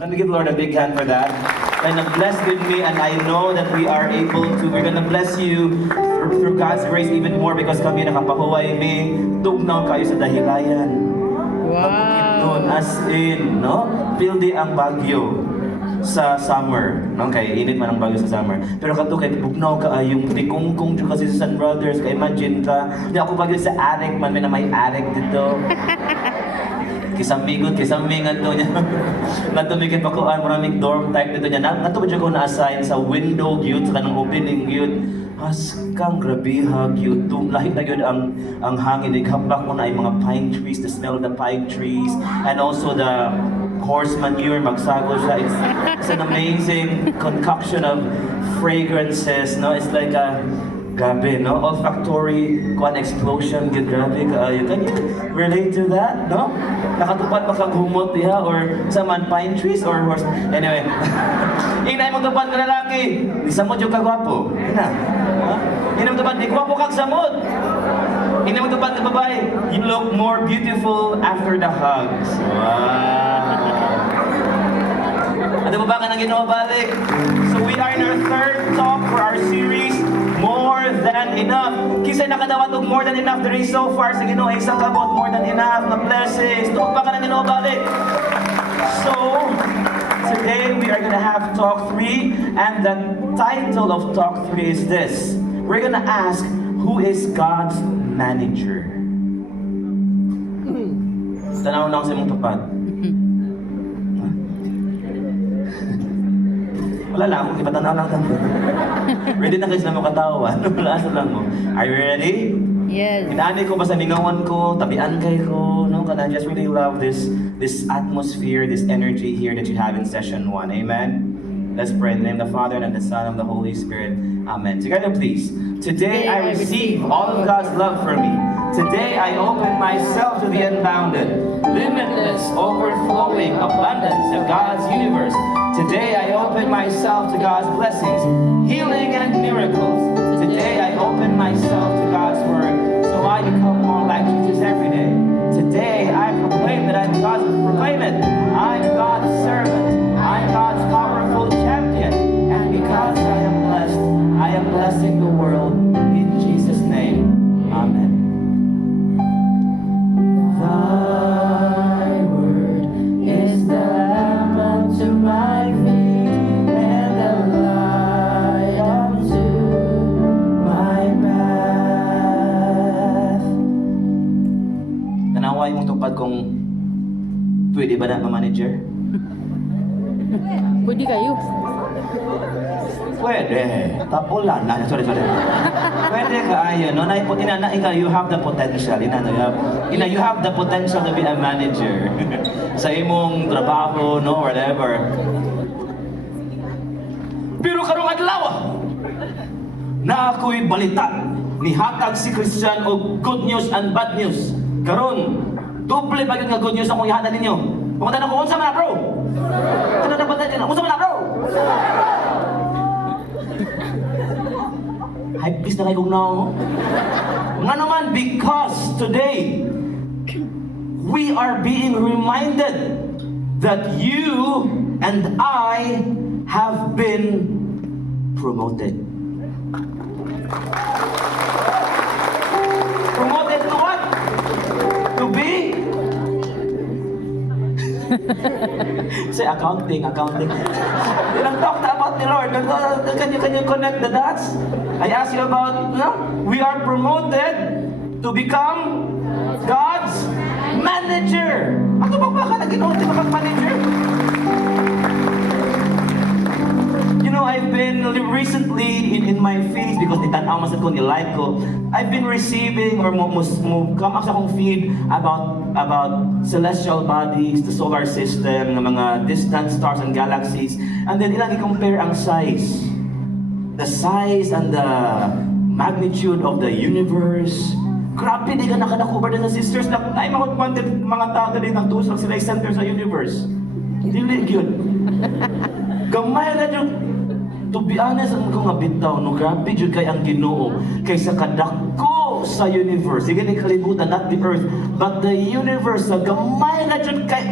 Can we give Lord a big hand for that? And bless with me, and I know that we are able to, we're gonna bless you through God's grace even more because kami nakapahuway may tugnaw kayo sa dahilayan. Wow! As in, no? Pildi ang bagyo sa summer. Okay, init man ang bagyo sa summer. Pero kato kay bugnaw ka yung tikungkung dyan kasi sa Sun Brothers, kay imagine ka. Hindi ako bagyo sa attic man, may attic dito. Kisamigot to niya. Natumikit pa ko, maraming dorm type dito niya. Natumikit ko na-assign sa window gyud sa kanang opening gyud. Kang grabiha gyud. Lahit na gyud ang hangin. Naghapak mo na ay mga pine trees, the smell of the pine trees, and also the horse manure, magsago siya. It's an amazing concoction of fragrances, no? It's like a grabe, no? Olfactory, kuan explosion, good, grabe kaayo. Can you relate to that, no? Nakatupad pa kagumot diha or sa man pine trees or horse. Anyway, inay mo tupad ka lalaki, di samot yung kagwapo. Ina, ha? Inay mo tupad, di gwapo kag samot. Inay mo tupad ka babae, you look more beautiful after the hugs. Wow. Ano ba ka nang Ginoo balik? So we are in our third talk for our series, More Than Enough. Kisay nakadawat og more than enough diri so far sa Ginoo, isang kabot more than enough na blessings. Tuog pa ka nang Ginoo balik. So today we are gonna have talk 3, and the title of talk 3 is this. We're gonna ask, who is God's manager? Tanaw na ako sa imong tupad. Wala lang, kung ipatanaw lang kami. Ready na kayo sila makatawan. Wala sa lang mo. Are you ready? Yes. Inaani ko, basta ningawan ko, tabian kay ko, no? Because I just really love this atmosphere, this energy here that you have in session 1. Amen? Let's pray in the name of the Father, and the Son, and the Holy Spirit. Amen. Together, please. Today I receive all of God's love for me. Today I open myself to the unbounded, limitless, overflowing abundance of God's universe. Today I open myself to God's blessings, healing and miracles. Today I open myself to God's word, so I become more like Jesus every day. Today I proclaim that I'm God's, proclaim it. I'm God's servant. I'm God's powerful champion. And because I am blessed, I am blessing the world in Jesus' name. Amen. Thy word is the lamp unto my feet and the light unto my path. Tanaway mong tupad kung pwede ba na ma-manager? Pwede kayo. Pwede. Tapulan na. Sorry. Pwede ka ayon. No? You have the potential. You have the potential to be a manager. Sa imong trabaho, no? Whatever. Pero karong adlaw, na ako'y balita ni hatag si Christian og good news and bad news. Karon, doble pa yung good news akong ihatag ninyo. Pumunta na ko, unsa man na bro? Ano na ba tayo? Unsa man na bro? Ay, please na kayo kung no. Nga naman, because today, we are being reminded that you and I have been promoted. Promoted to what? To be? Say accounting. Talk about the Lord. Can you connect the dots? I asked you about, we are promoted to become God's manager. Ano ba ka nag-inoon sa manager? You know, I've been recently in my feeds, because nitanaw mas ko, ni-like ko, I've been receiving or come up sa akong feed about celestial bodies, the solar system, ng mga distant stars and galaxies, and then ilang i-compare ang size. The size and the magnitude of the universe. Grabe, di ka nakadakubar na sa sisters. Ay, mga tao din ang tusok sila ay center sa universe. Dili yun. Gamay na yun. To be honest, ang ko nga bitaw, no, grabe yun kay ang Ginoo. Kaysa kadako sa universe. Sige ni kalibutan, not the earth, but the universe. Gamay na yun kay...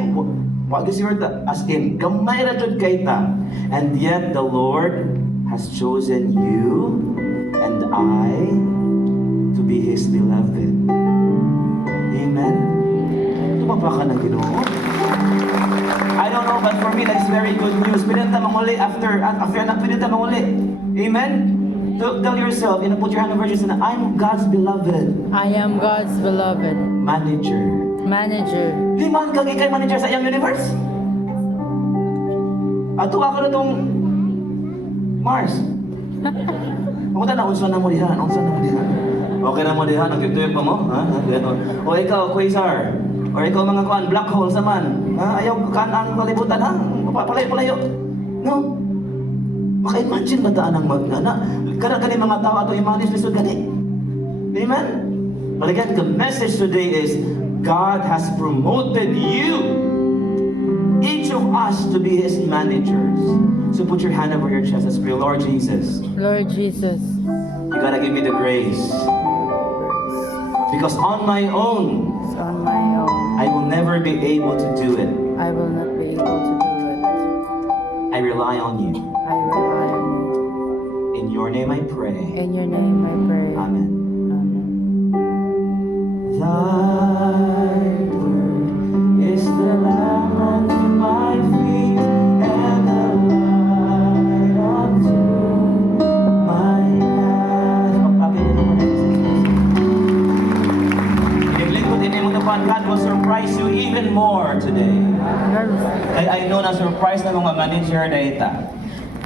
What is your as in gamay ra jud kay ta. And yet the Lord has chosen you and I to be His beloved. Amen. Tumapa ka ng Ginoo. I don't know, but for me, that's very good news. Pwede na manguli after anak, pwede na manguli. Amen? Tell yourself, put your hand over yourself, I'm God's beloved. I am God's beloved Manager. manager. Di man kang ikay manager sa iyang universe? Ato ako na itong Mars. Ako na, unsa na mo diha, unsa na mo diha. Okay na mo diha, nagtutuyog pa mo? Ha? O ikaw, Quasar. Or ikaw mga kuan, black hole sa man. Ha? Ayaw kan ang malibutan ha? Papalayo-palayo. No? Maka-imagine ba taan ang magnana? Kada kani mga tao ato imanis lisod gani. Amen? But again, the message today is God has promoted you, each of us, to be His managers. So put your hand over your chest. Let's pray. Lord Jesus, Lord Jesus, you gotta give me the grace. Because on my own, it's on my own. I will never be able to do it. I will not be able to do it. I rely on you. I rely on In your name I pray. you. In your name I pray. Amen. Amen. Thy word is the lamp unto my feet and the light unto my path. Pagpapin mo naman ang Jesus. Pinaglingkod din mo naman, God will surprise you even more today. I know na surprise na mga manager na ita.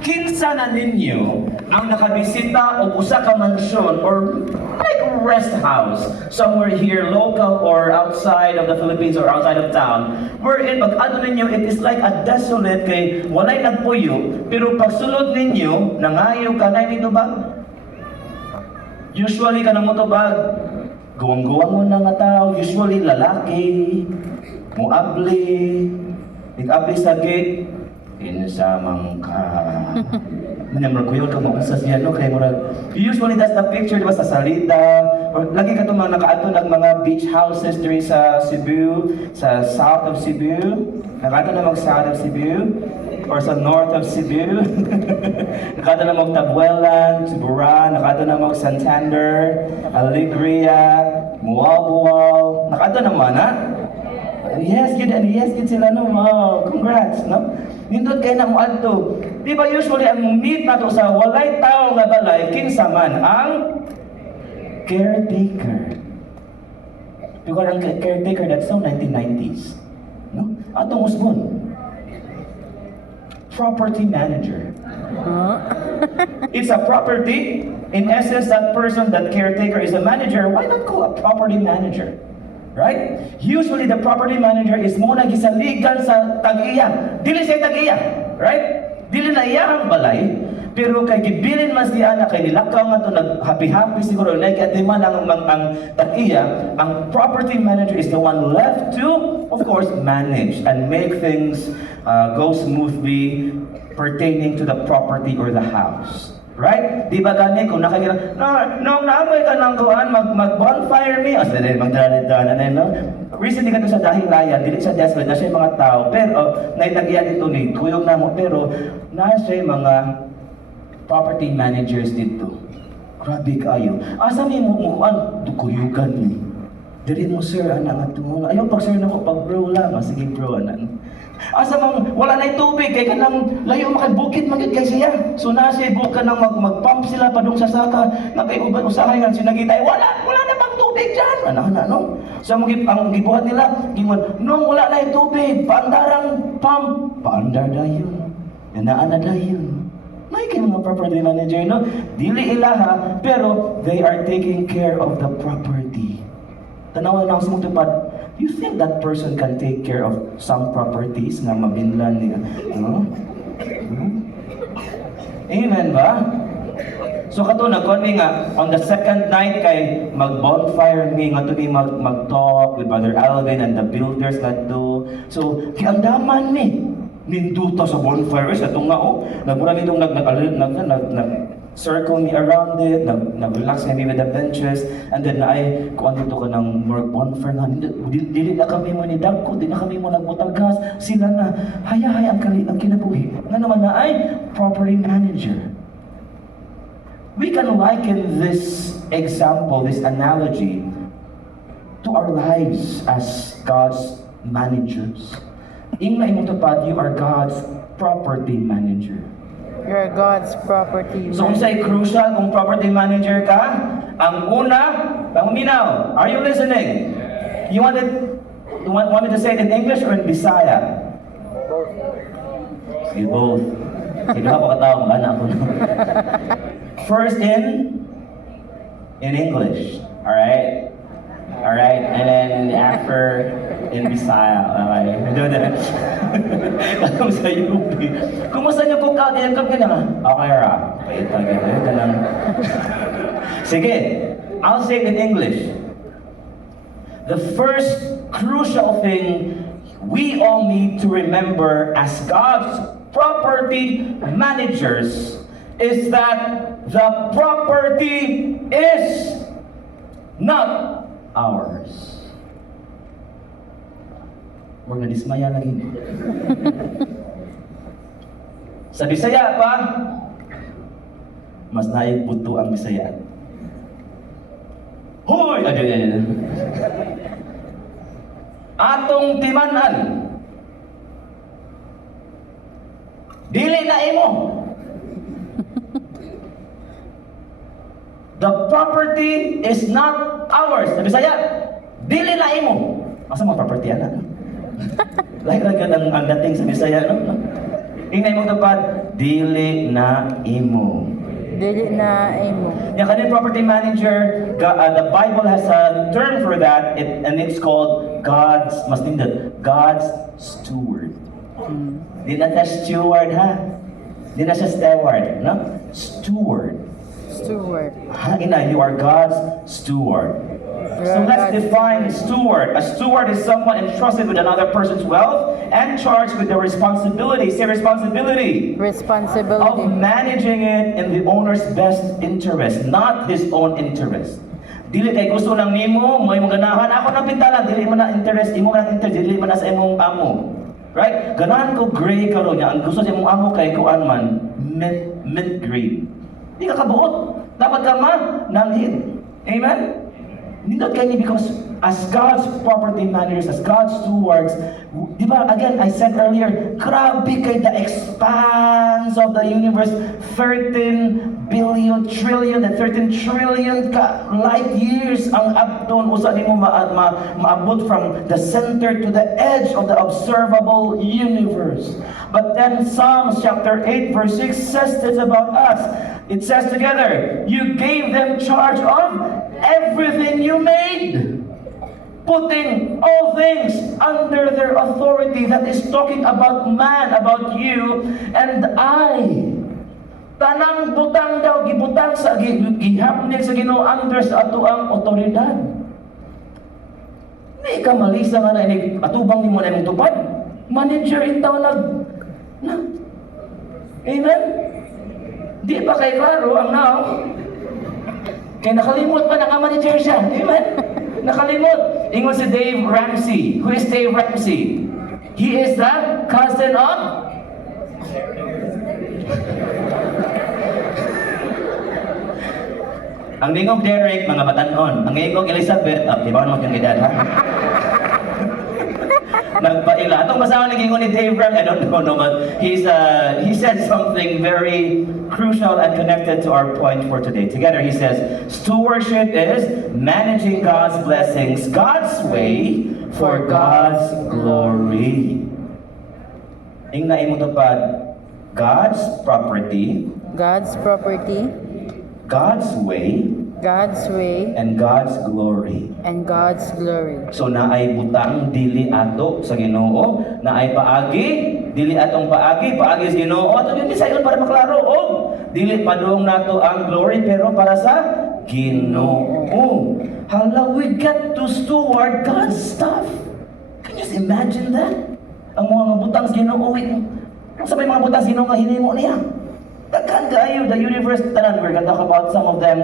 Kinsa na ninyo ang nakabisita o usa ka mansyon or like rest house somewhere here local or outside of the Philippines or outside of town wherein pag ano ninyo it is like a desolate kay walay nagpuyo pero pagsulod ninyo nangayo ka na nito ba? Usually ka nang motobag guwang-guwang mo na nga tao, usually lalaki muabli nag-abli sa gate insamang ka. Manamral ko yun kung mausas niya, no? Kaya murag, usually that's the picture, di ba, sa salita, or lagi ka itong mga nakaato ng mga beach houses diri sa Cebu, sa south of Cebu, nakaato na mag-south of Cebu, or sa north of Cebu, nakaato na mag-Tabuelan, Tiburan, nakaato na mag-Santander, Alegria, Mualbual, nakaato naman, ha? Yes, good sila, no? Wow, congrats, no? Nindot kayo na mo adto. Di ba usually ang meet nato sa walay tao nga balay, kinsa man ang caretaker. Because ang caretaker, that's so 1990s. No? Atong usbon. Property manager. It's a property. In essence, that person, that caretaker is a manager. Why not call a property manager? Right? Usually the property manager is muna gisaligan sa tag-iya. Dili sa tag-iya. Right? Dili na iya ang balay. Pero kay gibilin mas diya na kay nilakaw nga to nag-happy-happy siguro na kay man ang tag-iya, ang property manager is the one left to, of course, manage and make things go smoothly pertaining to the property or the house. Right? Di ba gani kung nakakita, nung naamoy ka ng kuhan, mag-bonfire me. O, sige, magdala-dala na, no? Recently ka sa dahing layan, dili sa desolate, na siya yung mga tao. Pero, naitagyan dito ni kuyong na mo, pero, na siya yung mga property managers dito. Grabe kayo. Asa may mukuan, dukuyugan ni. Dili mo, sir, anak, tumula. Ayaw, pag sir na ko, pag bro lang. Sige, bro, anak. Asa mong wala na tubig kay kanang layo makibukid magid kay siya. So na siya buka nang mag-pump sila padung sa saka nakaiuban usahay nga sinagitay wala na pang tubig diyan. Ana no. So ang gibuhat nila gingon nung wala na tubig paandarang pump paandar dayon. Naa na dayon. May kay mga property manager no. Dili ilaha pero they are taking care of the property. Tanaw na ang sumutupad. You think that person can take care of some properties na mabinlan niya? No? Amen ba? So kato nagkon mi nga on the second night kay mag-bonfire mi nga to ni mag-talk with Brother Alvin and the builders that do. So kiandaman mi ninduta sa bonfire sa tunga nagmura nitong circle me around it, nag-relax kami with the benches, and then ay, kung dito ka ng more bonfire na, dili na kami mo ni Dagko, di na kami mo nagbutagas, sila na, haya-haya ang kinabuhi. Nga naman na ay, property manager. We can liken this example, this analogy, to our lives as God's managers. Ingna imong tupad, you are God's property manager. You're God's property. So unsay crucial kung property manager ka? Ang una, paminaw. Are you listening? You want me to say it in English or in Bisaya? Sige, both. Sige pa katawang bana ako. First in English. Alright? Alright, and then after in Bisaya. Okay. Do that. Alam sa UP. Kumusta niyo cook out? Income ka na? Okay, ra. Wait, tagay ka lang. Sige, I'll say it in English. The first crucial thing we all need to remember as God's property managers is that the property is not ours. Huwag na dismaya lagi. Sa Bisaya pa, mas naibuto ang Bisaya. Hoy! Atong timanan. Dili na imo. The property is not ours. Sa Bisaya, dili na imo. Asa mo property ana? Like ang dating sa Bisaya, no? Ingay mo tupad, dili na imo. Dili na imo. Yung kanin property manager, the Bible has a term for that, and it's called God's, mas nindot, God's steward. Di na siya steward, ha? Di na siya steward, no? Steward. Steward. Ha, ina, you are God's steward. So let's define steward. A steward is someone entrusted with another person's wealth and charged with the responsibility, say responsibility, Responsibility. of managing it in the owner's best interest, not his own interest. Dili kay gusto lang nimo, mo imong ganahan, ako na pintalan, dili mo na interest, imo na interest, dili mo na sa imong amo. Right? Ganahan ko gray karon niya, ang gusto sa imong amo kay kuan man, mid grade. Di ka kabuot. Dapat ka man nanghid. Amen? Nindot kayo because as God's property managers, as God's stewards, di ba, again, I said earlier, grabe kay the expanse of the universe, 13 billion, trillion, and 13 trillion light years ang abdon, usa ni mo maabot from the center to the edge of the observable universe. But then Psalms chapter 8 verse 6 says this about us. It says together, you gave them charge of everything you made, putting all things under their authority. That is talking about man, about you and I. Tanang butang daw, gibutang sa gihapnig sa Ginoo under sa atoang otoridad. Di ka malisa nga na ini atubang nimo na imong tupad. Manager in tawag na. Amen. Di pa kay klaro ang naong. Kaya nakalimot pa naka-manager siya. Amen? Nakalimot. Ingon si Dave Ramsey. Who is Dave Ramsey? He is the cousin of... Ang ningong Derek, mga batanon. Ang ningong Elizabeth, di ba naman yung edad, ha? Nagpaila. Atong basahan ni Gingon ni Dave Ramsey, I don't know, but he said something very crucial and connected to our point for today. Together, he says, stewardship is managing God's blessings God's way for God's glory. Ingna imo tupad, God's property, God's property, God's way, God's way, and God's glory. and God's glory. So naay butang dili ato sa Ginoo, naay paagi dili atong paagi sa Ginoo. Ato yun sayon para maklaro. Dili padung nato ang glory pero para sa Ginoo. Hala, we get to steward God's stuff. Can you imagine that? Ang mga butang sa Ginoo, sa may mga butang sa Ginoo nga hinimo niya. Daghan kayo, the universe, tanan. We're gonna talk about some of them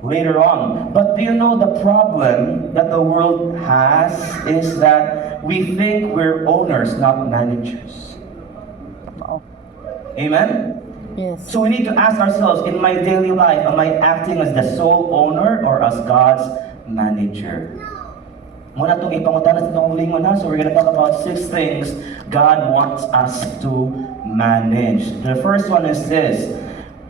later on. But do you know the problem that the world has is that we think we're owners, not managers. Wow. Amen? Yes. So we need to ask ourselves, in my daily life, am I acting as the sole owner or as God's manager? Muna itong ipangutan natin itong lingon ha. So we're gonna talk about 6 things God wants us to manage. The first one is this: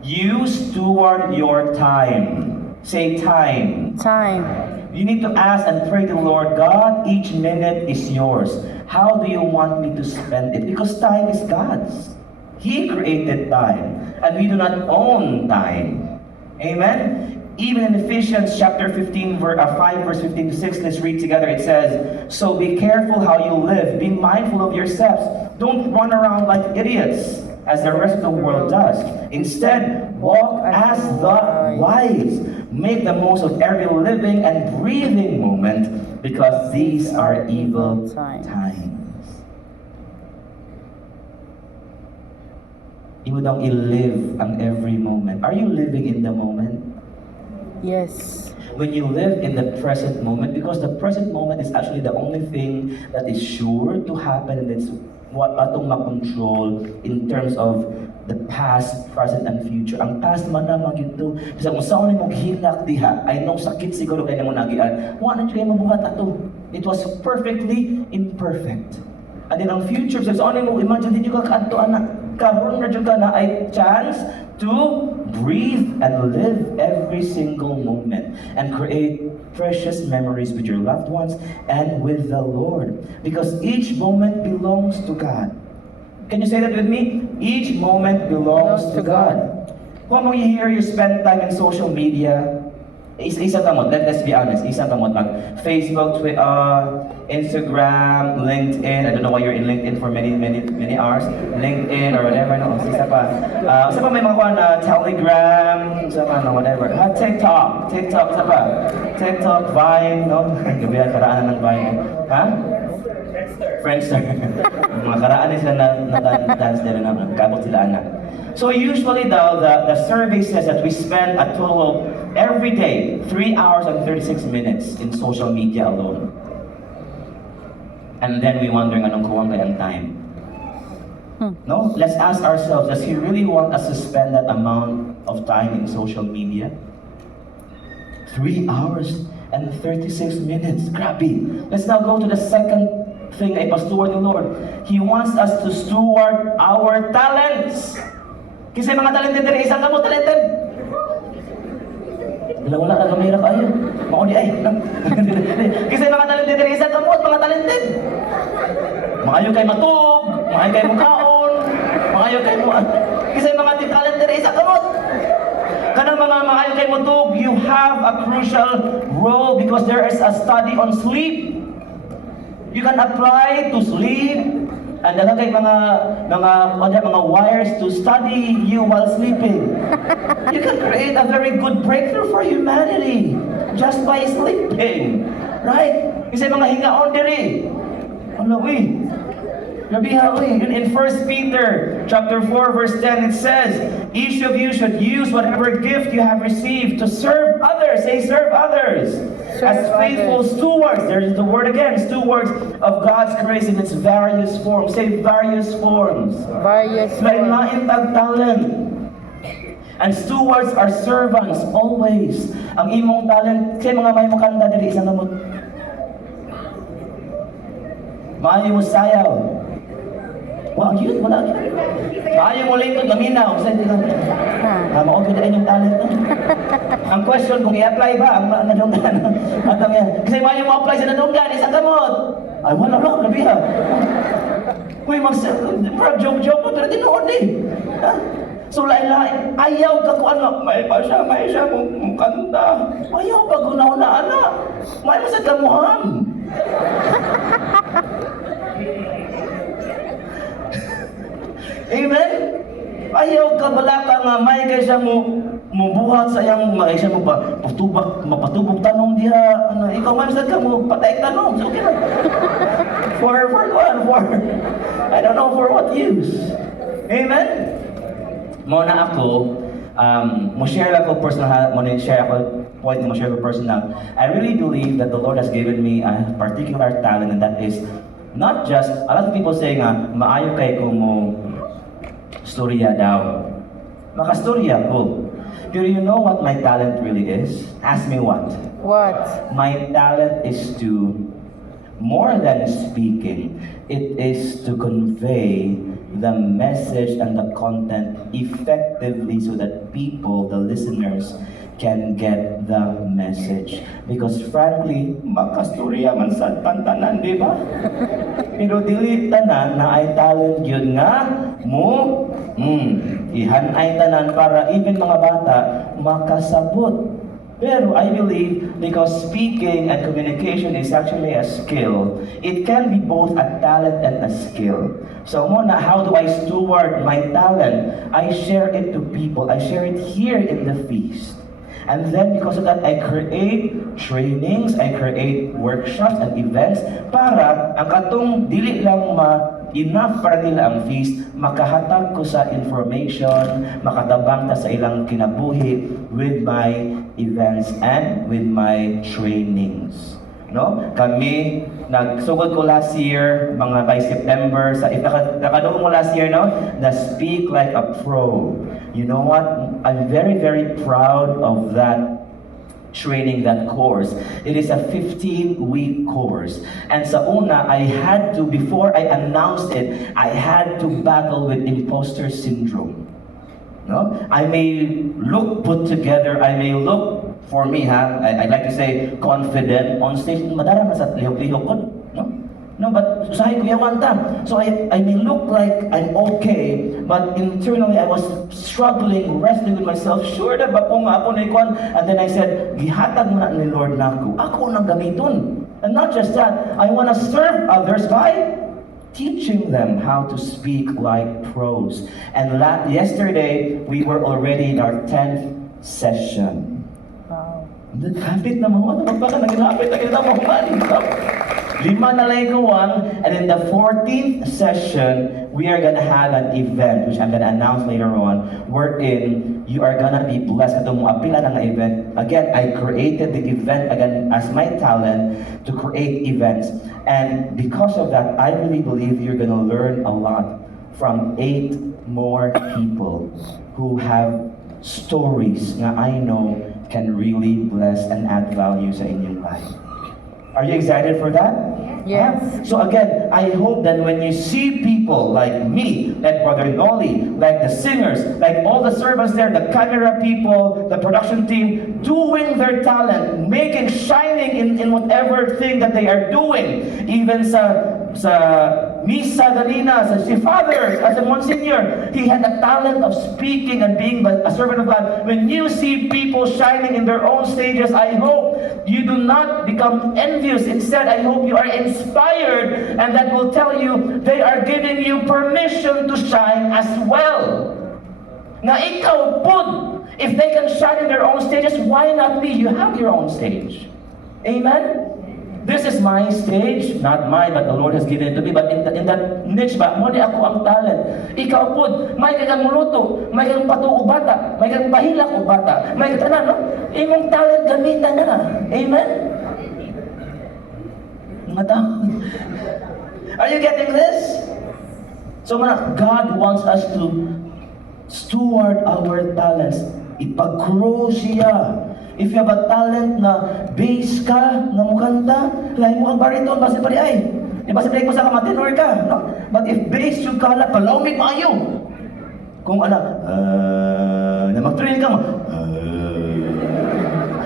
you steward your time. Say time. Time. You need to ask and pray to the Lord, God, each minute is yours. How do you want me to spend it? Because time is God's. He created time, and we do not own time. Amen? Even in Ephesians chapter 5 verse 15 to 6, let's read together. It says, so be careful how you live. Be mindful of your steps. Don't run around like idiots, as the rest of the world does. Instead, walk as the wise. Make the most of every living and breathing moment, because these are evil times. Imo daw i-live ang every moment. Are you living in the moment? Yes. When you live in the present moment, because the present moment is actually the only thing that is sure to happen, and it's what atong makontrol in terms of the past, present, and future. Ang past man na magito. Kasi kung saan mo hilak diha, ay nung sakit siguro kayo mo nagian, wala na kayo mabuhat ato. It was perfectly imperfect. And then ang future, so saan mo imagine, hindi ka kaadto anak. Karon na juga na ay chance to breathe and live every single moment and create precious memories with your loved ones and with the Lord, because each moment belongs to God. Can you say that with me? Each moment belongs to God. Kung you hear you spend time in social media, isa kamot, let's be honest, isa kamot mag Facebook, Instagram, LinkedIn. I don't know why you're in LinkedIn for many hours. LinkedIn or whatever, no? Isa pa may mga na Telegram, isa pa no, whatever. TikTok, isa pa. TikTok, Vine, no? Gabi karaan ng Vine. Ha? Friendster. Mga karaan sila na dance din na kabot sila anak. So usually the survey says that we spend a total of every day 3 hours and 36 minutes in social media alone. And then we wondering anong kuwang kayang time. No? Let's ask ourselves, does He really want us to spend that amount of time in social media? 3 hours and 36 minutes. Grabe. Let's now go to the second thing ay pasteward ng Lord. He wants us to steward our talents. Kasi mga talented rin, isang ka mo talented. Wala na gamay na kayo. Mauni ay. Kasi mga talented rin, isang ka mo at mga talented. Makayo kay matug, makayo kay mukaon, makayo kay mo. Kasi mga talented rin, isang ka mo. Kanang mga makayo kay matug, you have a crucial role because there is a study on sleep. You can apply to sleep. And kay mga wires to study you while sleeping. You can create a very good breakthrough for humanity just by sleeping, right? Kasi mga hingaon diri. Ano wi? In 1 Peter chapter 4 verse 10 it says, each of you should use whatever gift you have received to serve others. Say serve others. As faithful stewards, there's the word again, stewards of God's grace in its various forms. Say various forms. Various Lain-lain talent. And stewards are servants always. Ang imong talent, kay mga may makanda diri isang namot. Maayo mo sayaw. Wow, yun, wala. Maayo mo lingkod, laminaw. Kasi hindi lang. Maugod na inyong talent. Ang question, kung i-apply ba ang nadunggan? Kasi maayo mo apply sa nadunggan, isang kamot. Ay, wala lang, grabe ha. Uy, joke mo, pero tinoon eh. So, lain-lain, ayaw ka kung ano, may siya mong kanta. Ayaw pa kung naunaan na. May mo sa kamuham. Amen? Ayaw ka bala ka nga may kay siya mo buhat sa iyang may siya mo pa mapatubog tanong diha ano ikaw man sad ka mo patay tanong so okay lang. For I don't know for what use. Amen? mo na ako, mo share ako personal, mo share ako point mo share ko personal. I really believe that the Lord has given me a particular talent, and that is not just, a lot of people say nga, maayo kay ko mo storya daw. Makastorya ko. Do you know what my talent really is? Ask me what? What? My talent is to, more than speaking, it is to convey the message and the content effectively so that people, the listeners, can get the message. Because frankly, makastorya man sa tantanan, di ba? Pero dili tanan na ay talent yun nga mo, ihanay tanan para even mga bata makasabot. Pero I believe because speaking and communication is actually a skill, it can be both a talent and a skill. So muna, how do I steward my talent? I share it to people. I share it here in the feast. And then because of that, I create trainings, I create workshops and events para ang katong dili lang enough para nila ang feast, makahatag ko sa information, makatabang ta sa ilang kinabuhi with my events and with my trainings. No? Kami, nagsugod ko last year, mga by September, sa nakadoon mo last year, no? Na Speak Like a Pro. You know what? I'm very, very proud of that training, that course. It is a 15-week course. And sa una, I had to, before I announced it, I had to battle with imposter syndrome. No? I may look put together, I may look, for me, I'd like to say, confident on stage. Madara na sa lihok-lihok ko, no? No, but usahay ko yawan ta. So I may look like I'm okay, but internally I was struggling, wrestling with myself. Sure na ba kung ako na ikon? And then I said, gihatag mo na ni Lord na ako. Ako nang gamiton. And not just that, I want to serve others by teaching them how to speak like pros. And yesterday, we were already in our 10th session. Wow. Hapit na mga ano, baka nagilapit na kita mga Lima na lang kuwang, and in the 14th session, we are gonna have an event, which I'm gonna announce later on, wherein you are gonna be blessed. Ito mo apila ng event. Again, I created the event again as my talent to create events. And because of that, I really believe you're gonna learn a lot from 8 more people who have stories na I know can really bless and add value sa inyong life. Are you excited for that? Yes. So again, I hope that when you see people like me, like Brother Noli, like the singers, like all the servants there, the camera people, the production team, doing their talent, making, shining in whatever thing that they are doing, even sa Misa Galina, sa si Father, as a Monsignor, he had a talent of speaking and being a servant of God. When you see people shining in their own stages, I hope you do not become envious. Instead, I hope you are inspired, and that will tell you they are giving you permission to shine as well. Na ikaw pud, if they can shine in their own stages, why not me? You have your own stage. Amen? This is my stage, not mine, but the Lord has given it to me. But in that niche ba, mo di ako ang talent. Ikaw pud, may kang muluto, may kang patuo bata, may kang pahilak o bata, may kang no? Imong talent gamitan na. Amen? Are you getting this? So God wants us to steward our talents. Ipag-grow siya. If you have a talent na bass ka, na mukanta, lahi mo ang bariton, basta pari ay. Di ba sabihin mo sa kamatenor ka, no? But if bass yung kala, palawmig maayo. Kung na mag-train ka mo,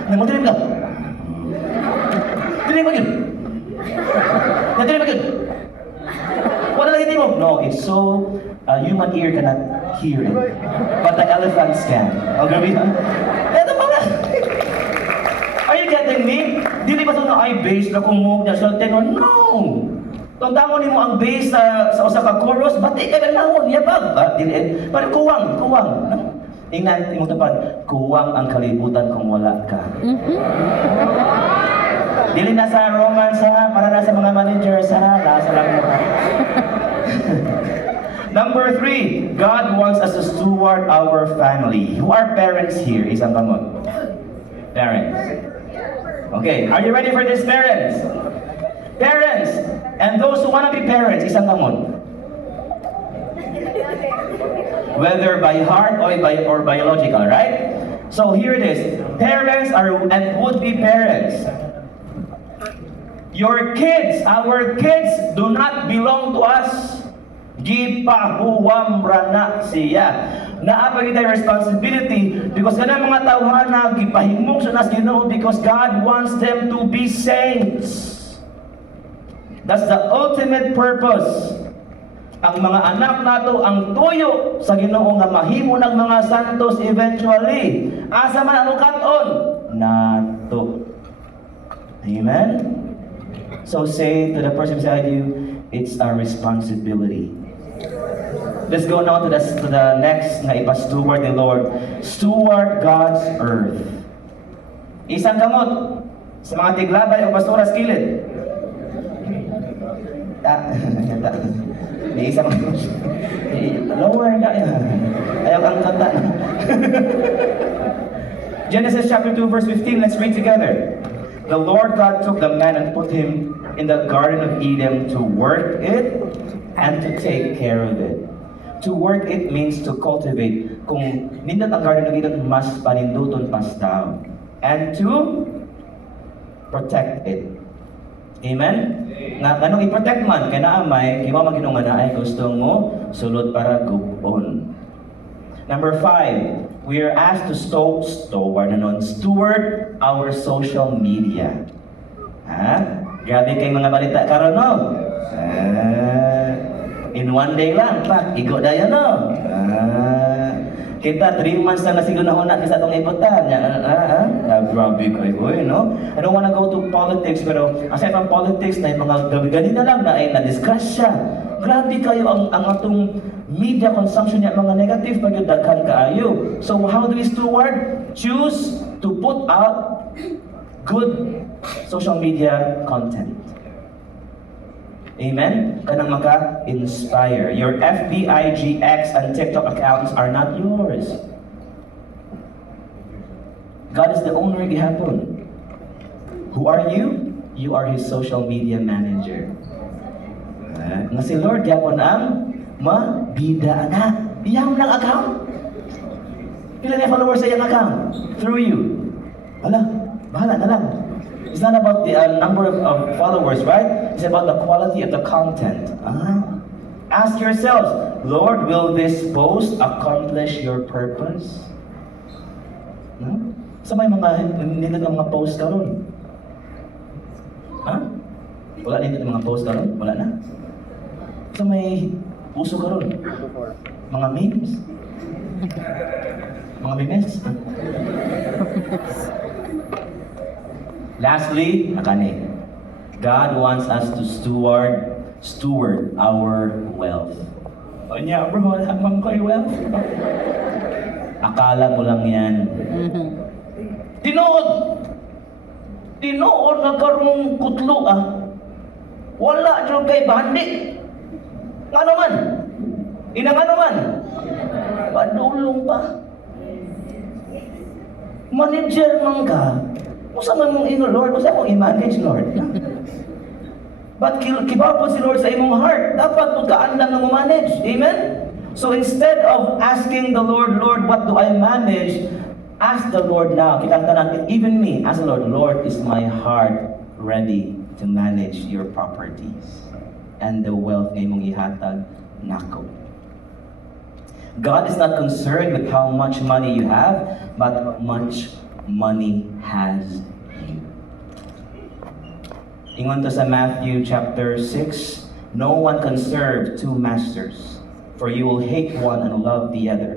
na mag-train ka, train mo yun. Na-train mo yun. Wala lang mo. No, it's so, human ear cannot hear it. But the elephants can. O, grabe ha? Ito pala. Are you getting me? Dili ba ito na ay bass na kumug na sa tenor? No! Tungtangon mo ang bass sa usa ka chorus, bati ka na lahon, yabag. Dili, parang kuwang. No? Ingnan, mo tapad, kuwang ang kalibutan kung wala ka. Dili na sa romance ha, para na sa mga managers ha, nasa lang mo ha. Number 3, God wants us to steward our family. Who are parents here? Isang kamot. Parents. Okay, are you ready for this, parents? Parents, and those who want to be parents, isang kamot. Whether by heart or biological, right? So here it is. Parents are and would-be parents. Your kids, our kids, do not belong to us. Gipahuwam rana siya. Naapag ita responsibility because kana mga tawhana gipahimong sa nas Ginoo because God wants them to be saints. That's the ultimate purpose. Ang mga anak nato ang tuyo sa Ginoo nga mahimo ng mga santos eventually. Asa man ang katon nato. Amen. So say to the person beside you, it's our responsibility. Let's go now to the next nga ipa-steward ni Lord. Steward God's earth. Isang kamot sa mga tiglabay o pastora sa kilid. Isang lower na yan. Ayaw kang kanta. Genesis chapter 2 verse 15, let's read together. The Lord God took the man and put him in the Garden of Eden to work it and to take care of it. To work it means to cultivate. Kung nindot ang Garden of Eden, mas paninduton pas tao. And to protect it. Amen? Nga anong i-protect man, kaya naamay, kiwa maginong nga na ay gusto mo, sulod para gubon. Number 5, we are asked to steward our social media. Ha? Grabe kayong mga balita karon no? In one day lang, pak, igo dayo no? Kita 3 months na siguro na una kasi itong ibutan. Grabe kayo, no? I don't wanna go to politics, pero aside from politics, na yung mga gabi-gani na lang na ay na-discuss siya. Grabe kayo ang atong media consumption niya, mga negative pag yung daghan kaayo. So how do we steward? Choose to put out good social media content. Amen? Kanang maka-inspire. Your FB, IG, X, and TikTok accounts are not yours. God is the owner gihapon. Who are you? You are His social media manager. Nga si Lord gihapon ang mabida na. Iyang ng account. Pila na followers sa iyang account? Through you. Wala, bahala na lang. It's not about the number of followers, right? It's about the quality of the content. Ask yourselves, Lord, will this post accomplish your purpose? Sa may mga nindot ng mga post karon? Wala nindot ng mga post karon? Wala na? Sa may uso karon? Mga memes? Mga memes? Lastly, God wants us to steward our wealth. O niya, bro, wala man ko'y wealth. Akala mo lang yan. Tinood na karong kutlo Wala dyan kay bandi. Nga naman? Nga naman? Padulong pa. Manager man ka. Usa man mong ino, Lord, usa mong i-manage, Lord. But kibaw po si Lord sa imong heart. Dapat po kaandang na mo manage. Amen? So instead of asking the Lord, Lord, what do I manage? Ask the Lord now. Kitang tanan, even me, ask the Lord, Lord, is my heart ready to manage your properties and the wealth na imong ihatag nako. God is not concerned with how much money you have, but how much money has you. Ingon to sa Matthew chapter 6, no one can serve 2 masters, for you will hate one and love the other.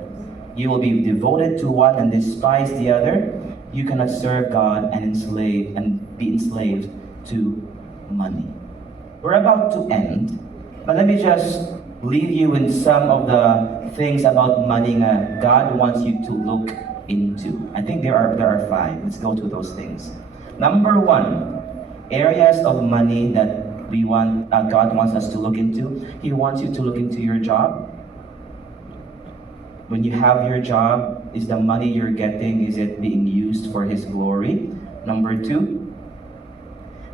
You will be devoted to one and despise the other. You cannot serve God and be enslaved to money. We're about to end, but let me just leave you with some of the things about money that God wants you to look into. I think there are 5. Let's go to those things. Number 1, areas of money that God wants us to look into. He wants you to look into your job. When you have your job, is the money you're getting, is it being used for His glory? Number 2,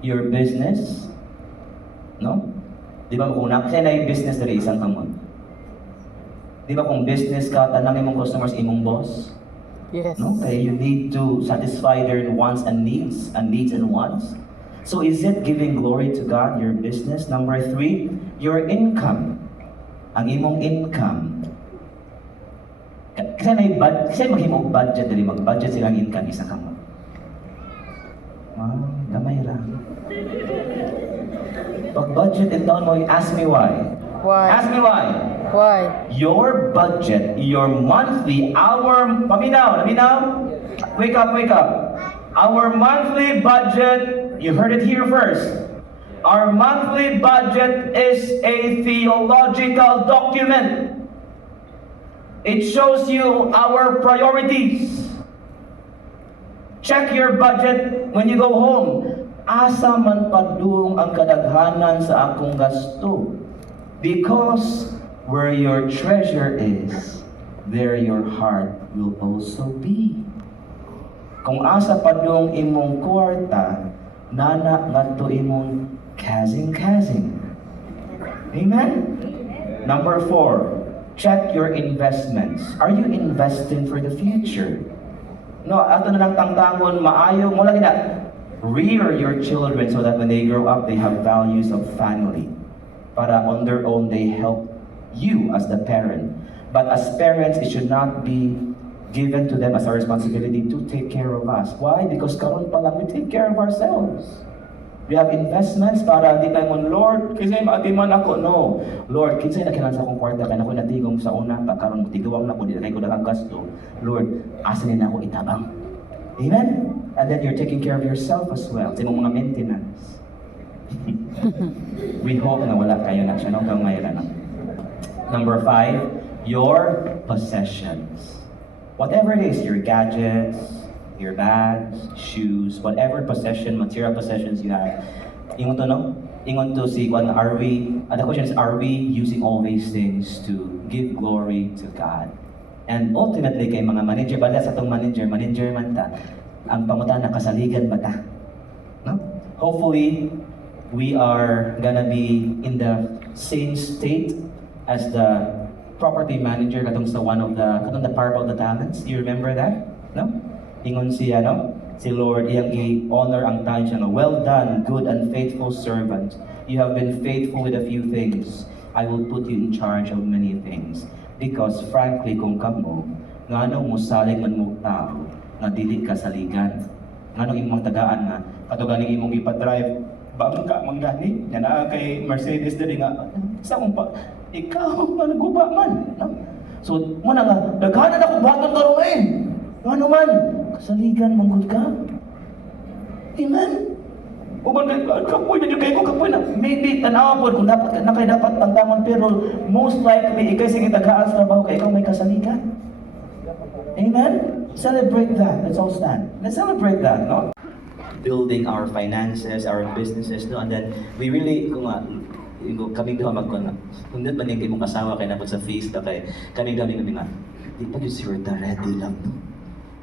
your business, no? Di ba kung kasi na yung business na isang kamon? Di ba kung business ka, tanang imong customers, imong boss? Yes. No? Kaya you need to satisfy their wants and needs and wants. So is it giving glory to God, your business? Number 3, your income. Ang imong income. Kasi maghimong budget, dali mag-budget silang income isa ka mo. Gamay lang. Pag-budget ito mo, ask me why. Why? Ask me why. Why? Your budget, your monthly, paminaw. Wake up. Our monthly budget, you heard it here first. Our monthly budget is a theological document. It shows you our priorities. Check your budget when you go home. Asa man padung ang kadaghanan sa akong gasto. Because where your treasure is, there your heart will also be. Kung asa padung imong kwarta, nana ngadto imong kazing. Amen? Number 4, check your investments. Are you investing for the future? No, ato na lang tangtangon, maayo mo lang na rear your children so that when they grow up, they have values of family. Para on their own, they help you as the parent. But as parents, it should not be given to them as our responsibility to take care of us. Why? Because karon pa lang, we take care of ourselves. We have investments para di tayo mo, Lord, kasi maatiman ako. No. Lord, kinsay na kailangan sa akong kwarta, kaya ako natigong sa una, pagkaroon matigawang na ko, di na ko dalang gasto. Lord, asanin na ako itabang. Amen? And then you're taking care of yourself as well. Sa mga maintenance. We hope na wala kayo na siya. Number 5, your possessions. Whatever it is, your gadgets, your bags, shoes, whatever possession, material possessions you have. Ingon to, no? Ingon to see, the question is, are we using all these things to give glory to God? And ultimately, kay mga manager, bala sa itong manager man ta, ang pamutan na kasaligan ba ta? No? Hopefully, we are gonna be in the same state as the property manager katong sa katong the parable of the talents. Do you remember that? No? Ingon siya, no? Si Lord, iyang i-honor ang tayo siya, no? Well done, good and faithful servant. You have been faithful with a few things. I will put you in charge of many things. Because frankly, kung kamo, nga mo saling man mo tao, nga dili ka saligan. Nga imong tagaan nga, katuganing imong ipadrive, baang ka manggani, nga naa kay Mercedes dali nga, sa mong pa, ikaw nga naguba man. No? So, muna nga, daghanan ako baton karoon. Ano man, kasaligan manggod ka. Amen? Uban kapoy na kayo ko kapoy na. Maybe tanawa po kung dapat tangtangon, pero most likely ikay sige taghaan sa trabaho kay ikaw may kasaligan. Amen? Celebrate that. Let's all stand. Let's celebrate that, no? Building our finances, our businesses, no? And then we really kami doon magkona. Kung doon man yung imong asawa kay napod sa feast kay kami nga di pa yung siguro ready lang.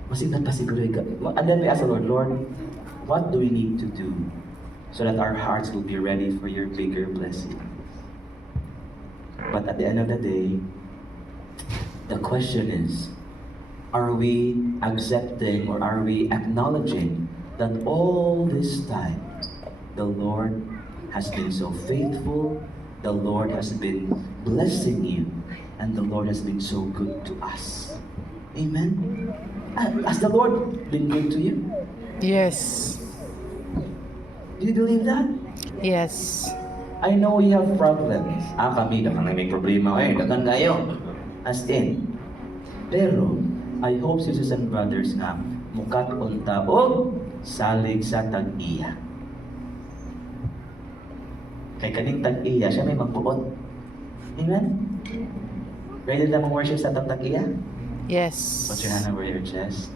Masinat pa siguro and then we ask the Lord, what do we need to do so that our hearts will be ready for your bigger blessing? But at the end of the day, the question is, are we accepting or are we acknowledging that all this time the Lord has been so faithful, the Lord has been blessing you, and the Lord has been so good to us? Amen? Has the Lord been good to you? Yes. Do you believe that? Yes. I know you have problems. Kami na may problema. Dagan kayo. As in. Pero, I hope sisters and brothers nga, mukat unta o salig sa tag-iya. Kay kaning tag-iya, siya may magbuot. Amen? Ready na mong worship sa tag-iya? Yes. Put your hand over your chest.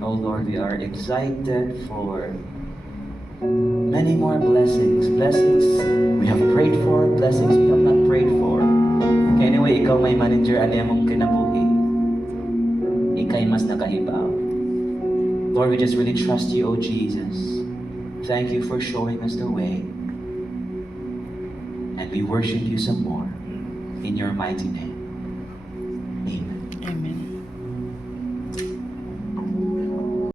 Oh Lord, we are excited for many more blessings. Blessings we have prayed for, blessings we have not prayed for. Kaya anyway, ikaw may manager, ano mong kinabuhi. Ika'y mas nakaibaw. Lord, we just really trust you, oh Jesus. Thank you for showing us the way. And we worship you some more. In your mighty name. Amen. Amen.